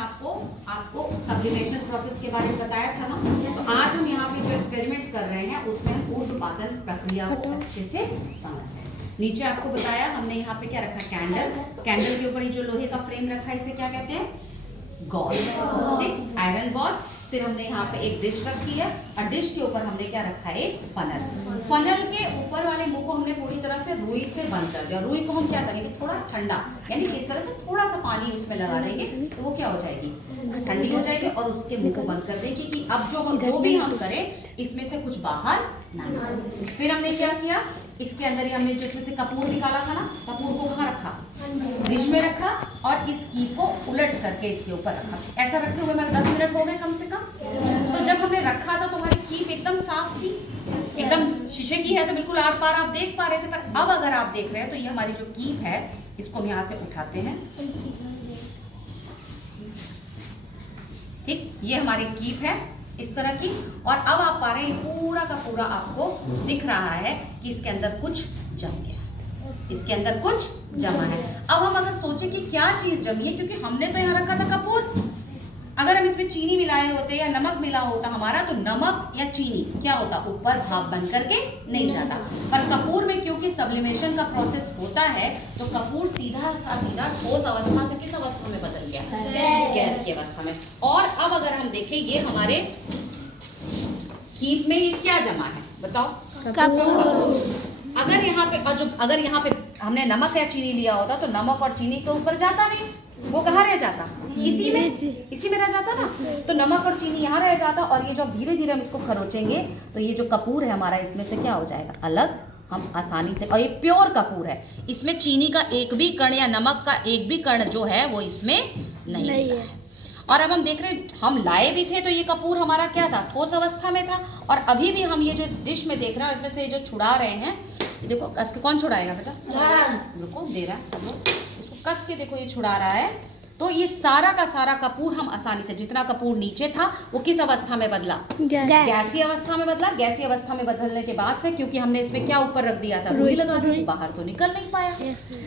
आपको sublimation process के बारे में बताया था ना। तो आज हम यहाँ पे जो एक्सपेरिमेंट कर रहे हैं उसमें हम ऊर्ध्वपातन प्रक्रिया को अच्छे से समझ रहे हैं। नीचे आपको बताया हमने यहाँ पे क्या रखा, कैंडल के ऊपर ये जो लोहे का फ्रेम रखा है इसे क्या कहते हैं, गॉज, आयरन गॉज। फिर हमने यहाँ पे एक डिश रखी है और डिश के ऊपर हमने क्या रखा है, एक फनल के ऊपर वाले मुंह को हमने पूरी तरह से रुई से बंद कर दिया। रुई को हम क्या करेंगे, थोड़ा ठंडा, यानी किस तरह से थोड़ा सा पानी उसमें लगा देंगे तो वो क्या हो जाएगी, ठंडी हो जाएगी और उसके मुंह को बंद कर देंगे कि अब जो भी हम करें इसमें से कुछ बाहर ना निकले। फिर हमने क्या किया, इसके अंदर ही हमने जो इसमें से कपूर निकाला था ना, कपूर को कहाँ रखा, डिश में रखा और इस कीप को उलट करके इसके ऊपर रखा। ऐसा रखे हुए हमारे 10 मिनट हो गए कम से कम। तो जब हमने रखा था तो हमारी कीप एकदम साफ थी, एकदम शीशे की है तो बिल्कुल आर पार आप देख पा रहे थे। पर अब अगर आप देख रहे हैं तो ये हमारी जो कीप है इसको हम यहाँ से उठाते हैं, ठीक, ये हमारी कीप है इस तरह की। और अब आप पा रहे हैं पूरा का पूरा आपको दिख रहा है कि इसके अंदर कुछ जम गया, इसके अंदर कुछ जमा है। अब हम अगर सोचें कि क्या चीज जमी है, क्योंकि हमने तो यहाँ रखा था कपूर, अगर हम इसमें चीनी मिलाए होते या नमक मिला होता हमारा, तो नमक या चीनी क्या होता, ऊपर भाप बन करके नहीं जाता। पर कपूर में क्योंकि सब्लिमेशन का प्रोसेस होता है तो कपूर सीधा ठोस अवस्था से किस अवस्था में बदल गया, गैस की अवस्था में। और अब अगर हम देखें ये हमारे कीप में ये क्या जमा है, बताओ, कपूर। अगर यहाँ पे हमने नमक या चीनी लिया होता तो नमक और चीनी के ऊपर जाता नहीं, वो कहाँ रह जाता, इसी में रह जाता ना। तो नमक और चीनी यहाँ रह जाता और ये जो धीरे धीरे हम इसको खरोचेंगे तो ये जो कपूर है हमारा इसमें से क्या हो जाएगा, अलग, हम आसानी से। और ये प्योर कपूर है, इसमें चीनी का एक भी कण या नमक का एक भी कण जो है वो इसमें नहीं है। और अब हम देख रहे हैं, हम लाए भी थे तो ये कपूर हमारा क्या था, ठोस अवस्था में था। और अभी भी हम ये जो इस डिश में देख रहे हैं इसमें से जो छुड़ा रहे हैं, देखो कस के, कौन छुड़ाएगा बेटा, रुको, दे रहा है सब लोग, इसको कस के देखो, ये छुड़ा रहा है। तो ये सारा का सारा कपूर हम आसानी से, जितना कपूर नीचे था वो किस अवस्था में बदला, गैसीय अवस्था में बदला। गैसीय अवस्था में बदलने के बाद से, क्योंकि हमने इसमें क्या ऊपर रख दिया था, रुई लगा दी, बाहर तो निकल नहीं पाया,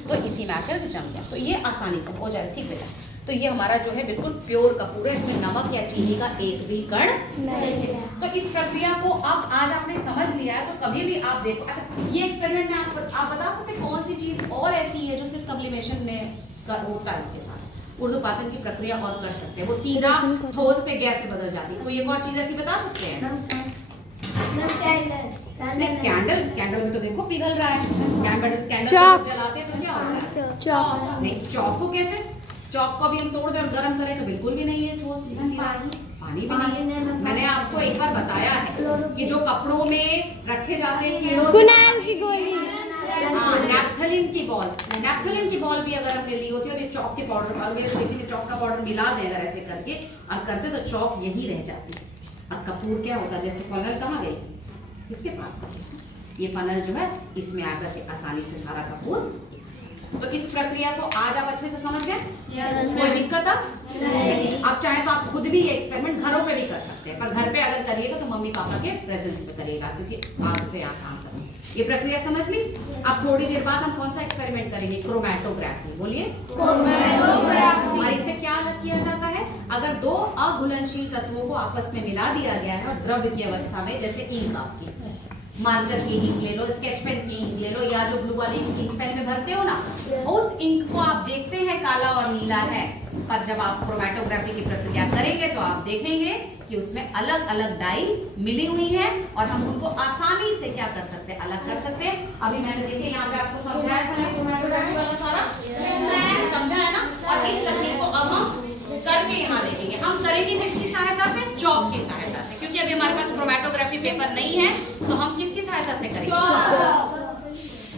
तो इसी में आकर जम गया। तो ये आसानी से हो जाए, ठीक बेटा। तो ये हमारा जो है बिल्कुल प्योर कपूर है, इसमें नमक या चीनी का एक भी कण नहीं है। तो इस प्रक्रिया को अब आज आपने समझ लिया है, तो कभी भी आप देखो, अच्छा ये एक्सपेरिमेंट में आप बता सकते कौन सी चीज और ऐसी है जो सिर्फ सब्लिमेशन में होता है, इसके साथ ऊर्ध्वपातन की प्रक्रिया और कर सकते हैं, वो सीधा ठोस से गैस में बदल जाती है। कोई एक और चीज ऐसी बता सकते हैं? कैंडल में तो देखो पिघल रहा है, कैंडल जलाते हैं तो क्या होता है, चॉक। नहीं, चॉक को कैसे, चॉक को भी हम तोड़ दें और गर्म करें तो बिल्कुल भी नहीं है ठोस, पानी भी नहीं। मैंने आपको एक बार बताया है कि जो कपड़ों में रखे जाते हैं कीड़ों की गोली, हाँ, नैप्थलीन की बॉल भी अगर हमने ली होती है और ये चॉक के पाउडर, अगर किसी ने चॉक का पाउडर मिला दे अगर ऐसे करके और करते तो चॉक यही रह जाती है। और कपूर क्या होता है, जैसे फनल कहाँ गई, इसके पास, ये फनल जो है इसमें आकर के आसानी से सारा कपूर। तो इस प्रक्रिया को आज आप अच्छे से समझ गए, कोई दिक्कत नहीं। आप चाहे तो आप खुद भी ये एक्सपेरिमेंट घरों पे भी कर सकते हैं, पर घर पे अगर करिएगा तो मम्मी पापा के प्रेजेंस में करिएगा, क्योंकि आग से आप काम करेंगे। ये प्रक्रिया समझ ली। अब थोड़ी देर बाद हम कौन सा एक्सपेरिमेंट करेंगे, क्रोमैटोग्राफी। बोलिए, क्रोमैटोग्राफी। और इससे क्या अलग किया जाता है, अगर दो अघुलनशील तत्वों को आपस में मिला दिया गया है और द्रव्य की अवस्था में, जैसे इंक, आपकी मार्कर की इंक ले लो, स्केच पेन की इंक ले लो, या जो ब्लू वाली इंक पेन में भरते हो ना, उस इंक को आप देखते हैं काला और नीला है, पर जब आप क्रोमैटोग्राफी की प्रक्रिया करेंगे तो आप देखेंगे कि उसमें अलग अलग डाई मिली हुई है और हम उनको आसानी से क्या कर सकते हैं, अलग कर सकते हैं। अभी मैंने देखिए यहाँ पे आपको समझाया था क्रोमैटोग्राफी वाला सारा समझा है ना। और इस तकनीक को अब हम करके यहाँ देखेंगे, हम करेंगे किसकी सहायता से, चॉक की सहायता से, क्योंकि अभी हमारे पास क्रोमैटोग्राफी पेपर नहीं है तो हम किसकी सहायता से करेंगे,